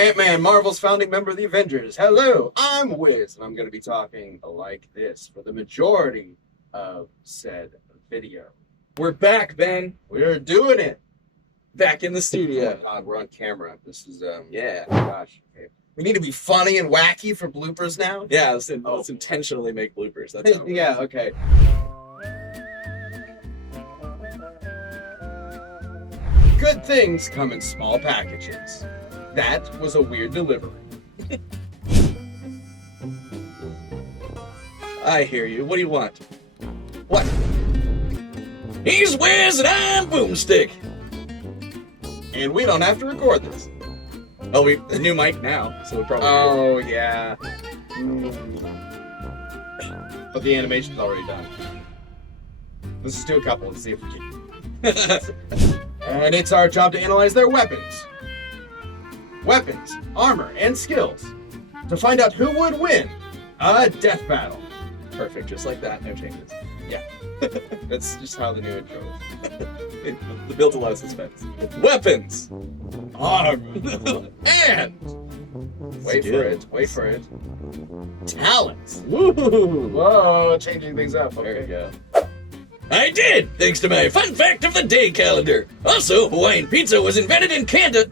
Ant-Man, Marvel's founding member of the Avengers. Hello, I'm Whiz, and I'm going to be talking like this for the majority of said video. We're back, Ben. We're doing it. Back in the studio. Oh my God, we're on camera. This is, Yeah. oh my gosh. Okay. We need to be funny and wacky for bloopers now? Yeah, let's intentionally make bloopers. That's how Yeah, okay. Good things come in small packages. That was a weird delivery. I hear you. What do you want? What? He's Whiz and I'm Boomstick. And we don't have to record this. Oh, the new mic now, so we probably. Oh, yeah. But the animation's already done. Let's just do a couple and see if we can. And it's our job to analyze their weapons. Weapons, armor, and skills. To find out who would win a death battle. Perfect, just like that, no changes. Yeah. That's just how the new intro is. The built a lot of suspense. Weapons! Armor. And wait for it. Talents. Woo! Whoa, changing things up. There we go. I did, thanks to my fun fact of the day calendar. Also, Hawaiian pizza was invented in Canada.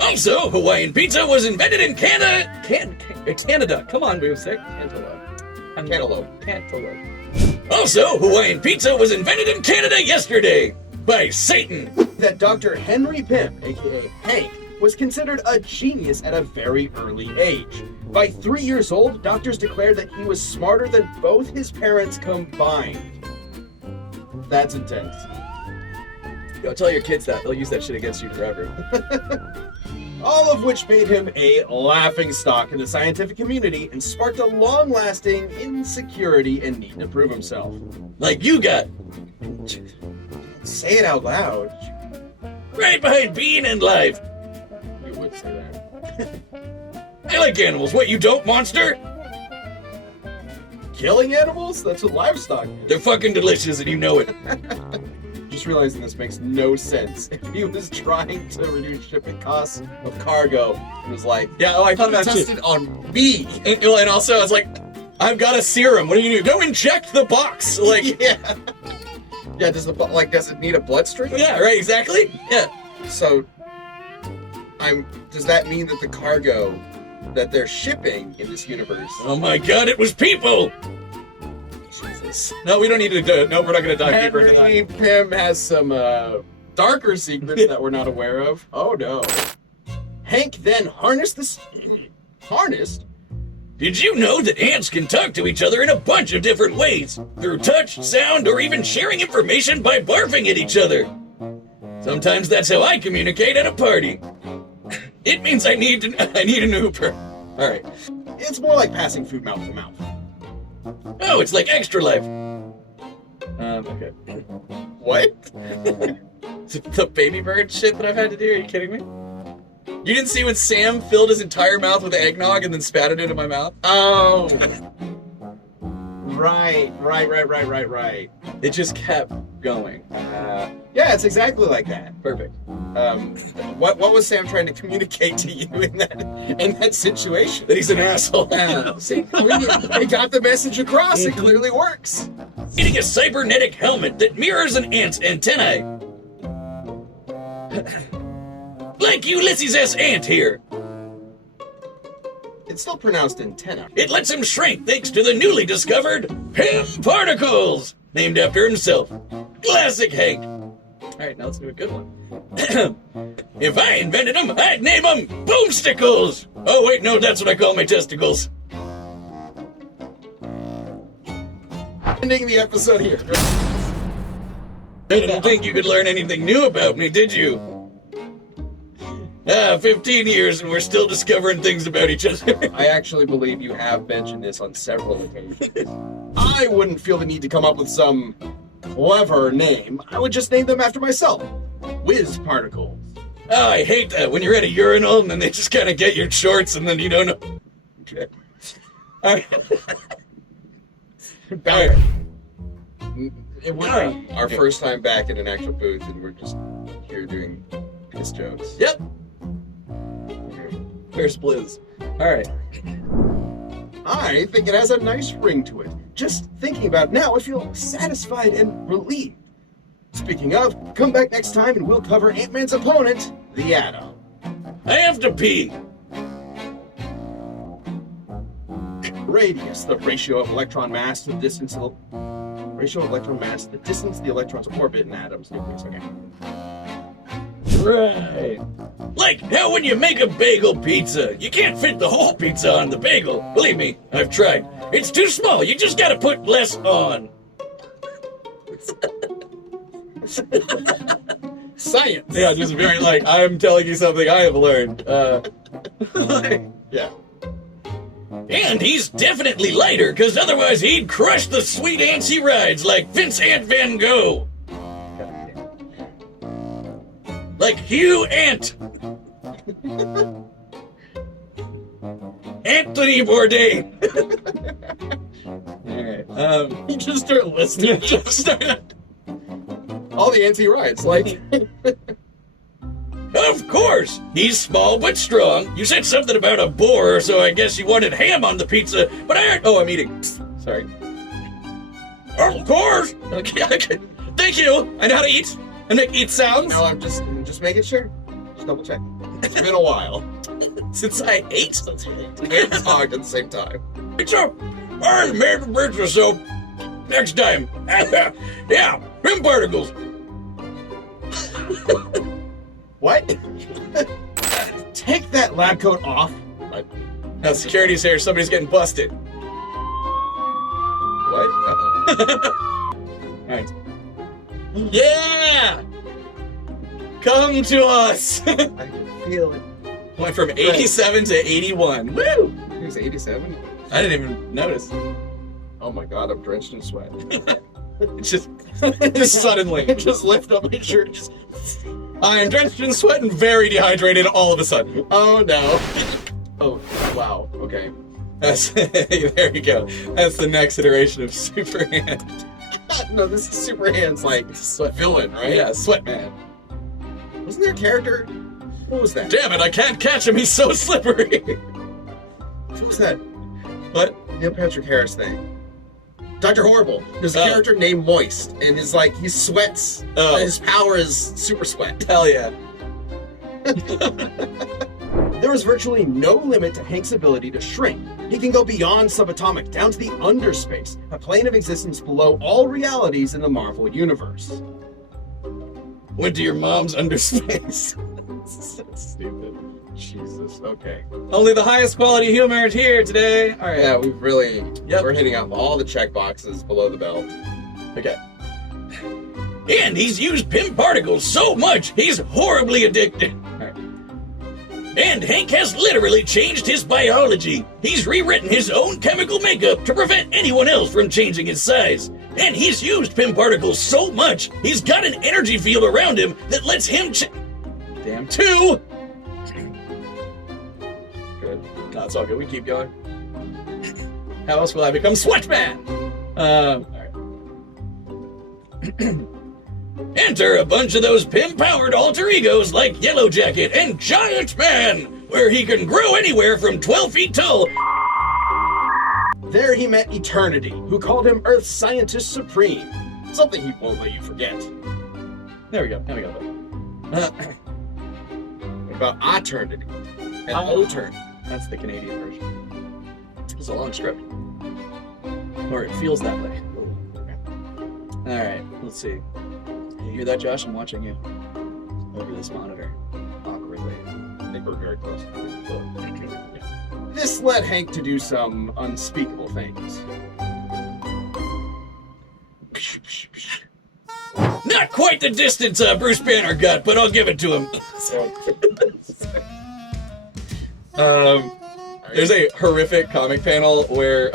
Also, Hawaiian pizza was invented in Canada. Canada. Come on, Boomstick. Cantaloupe. Also, Hawaiian pizza was invented in Canada yesterday by Satan. That Dr. Henry Pym, aka Hank, was considered a genius at a very early age. By 3 years old, doctors declared that he was smarter than both his parents combined. That's intense. Yo, tell your kids that. They'll use that shit against you forever. All of which made him a laughingstock in the scientific community and sparked a long-lasting insecurity and need to prove himself. Like you got. Say it out loud. Right behind being in life. You would say that. I like animals. What, you don't, monster? Killing animals? That's what livestock is. They're fucking delicious and you know it. Just realizing this makes no sense. If he was trying to reduce shipping costs of cargo, it was like, Yeah, I thought about tested on me. And also, I was like, I've got a serum. What do you do? Go inject the box. Like, Yeah. Yeah, does it need a bloodstream? yeah, right, exactly. Yeah. So, does that mean that the cargo that they're shipping in this universe? Oh my God, it was people. Jesus. No, we don't need to do it. No, we're not going to dive deeper into Henry that. Pym has some darker secrets that we're not aware of. Oh no. Hank then harnessed. Did you know that ants can talk to each other in a bunch of different ways? Through touch, sound, or even sharing information by barfing at each other. Sometimes that's how I communicate at a party. It means I need an Uber. All right. It's more like passing food mouth to mouth. Oh, it's like Extra Life. Okay. What? The baby bird shit that I've had to do, are you kidding me? You didn't see when Sam filled his entire mouth with eggnog and then spat it into my mouth? Oh. Right. It just kept going. Yeah, it's exactly like that. Perfect. What was Sam trying to communicate to you in that situation? That he's an asshole. See, he got the message across. It clearly works. Eating a cybernetic helmet that mirrors an ant's antennae. Like Ulysses S. Ant here. It's still pronounced antenna. It lets him shrink thanks to the newly discovered Whiz Particles, named after himself. Classic Hank. Alright, now let's do a good one. If I invented them, I'd name them Boomstickles. Oh wait, no, that's what I call my testicles. Ending the episode here. I didn't think you could learn anything new about me, did you? 15 years and we're still discovering things about each other. I actually believe you have mentioned this on several occasions. I wouldn't feel the need to come up with some clever name. I would just name them after myself. Whiz Particle. Oh, I hate that when you're at a urinal and then they just kind of get your shorts and then you don't know. Okay. Alright. Alright. It would be our first time back in an actual booth and we're just here doing piss jokes. Yep. Where's Blizz? Alright. I think it has a nice ring to it. Just thinking about it now, I feel satisfied and relieved. Speaking of, come back next time and we'll cover Ant-Man's opponent, the Atom. I have to pee. Radius, the ratio of electron mass to the distance of the electrons orbit in atoms. Nucleus. Okay. Right. Like how when you make a bagel pizza, you can't fit the whole pizza on the bagel. Believe me, I've tried. It's too small. You just gotta put less on. Science. Yeah, just very like, I'm telling you something I have learned. Yeah. And he's definitely lighter, because otherwise he'd crush the sweet ants he rides like Vincent Van Gogh. Like Hugh Ant. Anthony Bourdain. Alright, You just start listing. All the ants he rides, like. Of course! He's small but strong. You said something about a boar, so I guess you wanted ham on the pizza, but I'm eating. Sorry. Of course! Okay. Thank you! I know how to eat. And make eat sounds. No, I'm just making sure. Just double check. It's been a while. Since I ate. We haven't talked at the same time. So, I made the pizza, so next time. Yeah, Pim Particles. What? Take that lab coat off. Now security's here, somebody's getting busted. What? Alright. Yeah! Come to us! I can feel it. Went from 87 to 81. Woo! He was 87? I didn't even notice. Oh my god, I'm drenched in sweat. It's just suddenly. Just lift up my shirt. Just... I am drenched in sweat and very dehydrated all of a sudden. Oh no. Oh, wow. Okay. That's, there you go. That's the next iteration of Superhand. No, this is Superhand's like Sweat villain, right? Yeah, Sweatman. Wasn't there a character? What was that? Damn it, I can't catch him, he's so slippery. What was that? What? Neil Patrick Harris thing. Dr. Horrible. There's a Oh. character named Moist, and he's like, he sweats. Oh. And his power is super sweat. Hell yeah. There is virtually no limit to Hank's ability to shrink. He can go beyond subatomic, down to the underspace, a plane of existence below all realities in the Marvel Universe. Went to your mom's underspace. So stupid. Jesus, okay. Only the highest quality humor here today. Alright. Yeah, we've really, Yep. we're hitting up all the check boxes below the belt. Okay. And he's used Pim Particles so much, he's horribly addicted. Alright. And Hank has literally changed his biology. He's rewritten his own chemical makeup to prevent anyone else from changing his size. And he's used Pim Particles so much, he's got an energy field around him that lets him Damn, two! Good. No, it's all good. We keep going. How else will I become Sweatman? Alright. Enter a bunch of those Pim-powered alter egos like Yellow Jacket and Giant Man, where he can grow anywhere from 12 feet tall. There he met Eternity, who called him Earth's Scientist Supreme. Something he won't let you forget. There we go. There we go. What about Eternity? And Oternity. That's the Canadian version. It's a long script. Or it feels that way. Alright, let's see. You hear that, Josh? I'm watching you. Over this monitor. Awkwardly. I think we're very close. This led Hank to do some unspeakable things. Not quite the distance Bruce Banner got, but I'll give it to him. There's a horrific comic panel where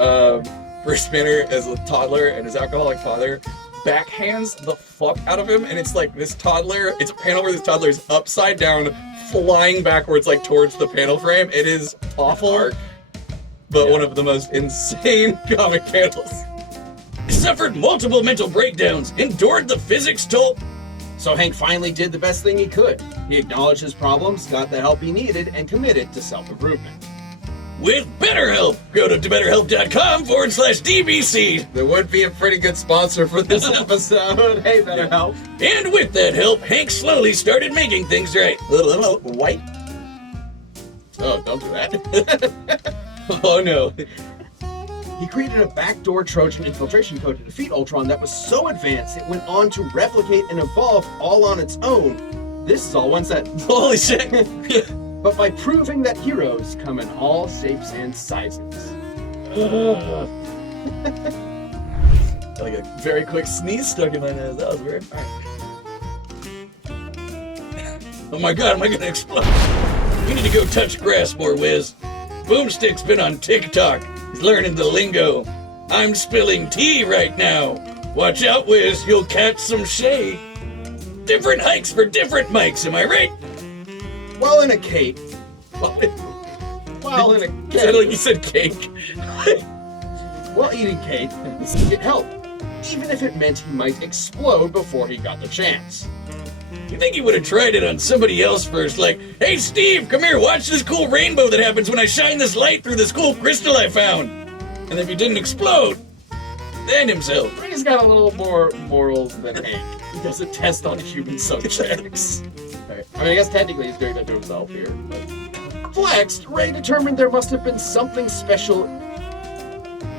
Bruce Banner, as a toddler, and his alcoholic father backhands the fuck out of him, and it's like this toddler, it's a panel where this toddler is upside down, flying backwards like towards the panel frame. It is awful, but one of the most insane comic panels. Suffered multiple mental breakdowns, endured the physics toll. So Hank finally did the best thing he could. He acknowledged his problems, got the help he needed, and committed to self-improvement. With BetterHelp. Go to betterhelp.com/DBC. There would be a pretty good sponsor for this episode. Hey, BetterHelp. And with that help, Hank slowly started making things right. White. Oh, don't do that. Oh no. He created a backdoor Trojan infiltration code to defeat Ultron that was so advanced it went on to replicate and evolve all on its own. This is all one set. Holy shit. But by proving that heroes come in all shapes and sizes. Like a very quick sneeze stuck in my nose. That was weird. All right. Oh my god, am I gonna explode? You need to go touch grass more, Whiz. Boomstick's been on TikTok. He's learning the lingo. I'm spilling tea right now. Watch out, Whiz, you'll catch some shade. Different hikes for different mics, am I right? While in a cake. While in a It sounded like you said cake. While eating cake, he get help. Even if it meant he might explode before he got the chance. You think he would have tried it on somebody else first, like, hey Steve, come here, watch this cool rainbow that happens when I shine this light through this cool crystal I found. And if he didn't explode, then himself. He's got a little more morals than Hank. He does a test on human subjects. Right. I mean, I guess technically he's doing that to himself here. But... Flexed, Ray determined there must have been something special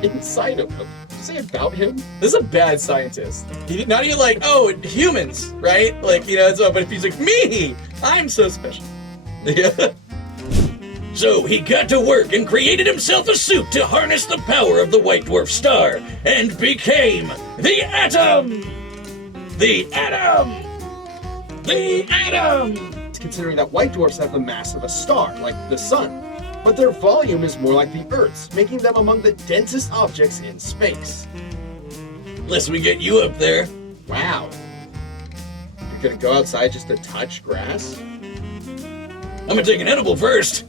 inside of him. Did you say about him? This is a bad scientist. Not even like, oh, humans, right? Like, you know, but if he's like, me, I'm so special. Yeah. So he got to work and created himself a suit to harness the power of the White Dwarf star and became the Atom! The Atom! The Atom! Considering that white dwarfs have the mass of a star, like the sun, but their volume is more like the Earth's, making them among the densest objects in space. Unless we get you up there. Wow. You're gonna go outside just to touch grass? I'm gonna take an edible first.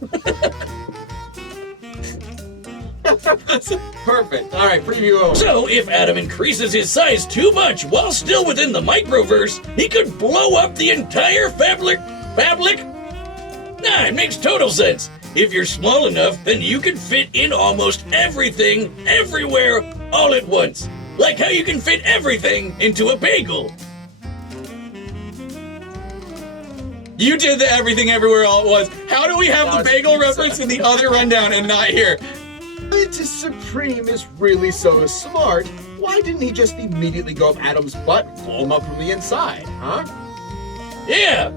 Perfect. All right, preview over. So, if Adam increases his size too much while still within the microverse, he could blow up the entire fabric? Nah, it makes total sense. If you're small enough, then you can fit in almost everything, everywhere, all at once. Like how you can fit everything into a bagel. You did the everything everywhere all at once. How do we have the bagel reference in the other rundown and not here? Scientist Supreme is really so smart. Why didn't he just immediately go up Adam's butt and blow him up from the inside, huh? Yeah.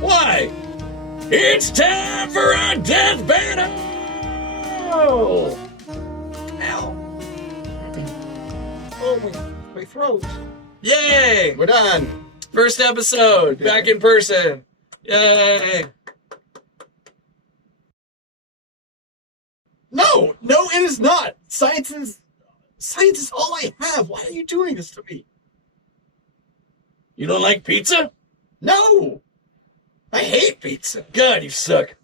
Why? It's time for our death battle! Ow. Oh, my throat. Yay! We're done. First episode, back in person. Yay! No, it is not. Science is all I have. Why are you doing this to me? You don't like pizza? No, I hate pizza. God, you suck.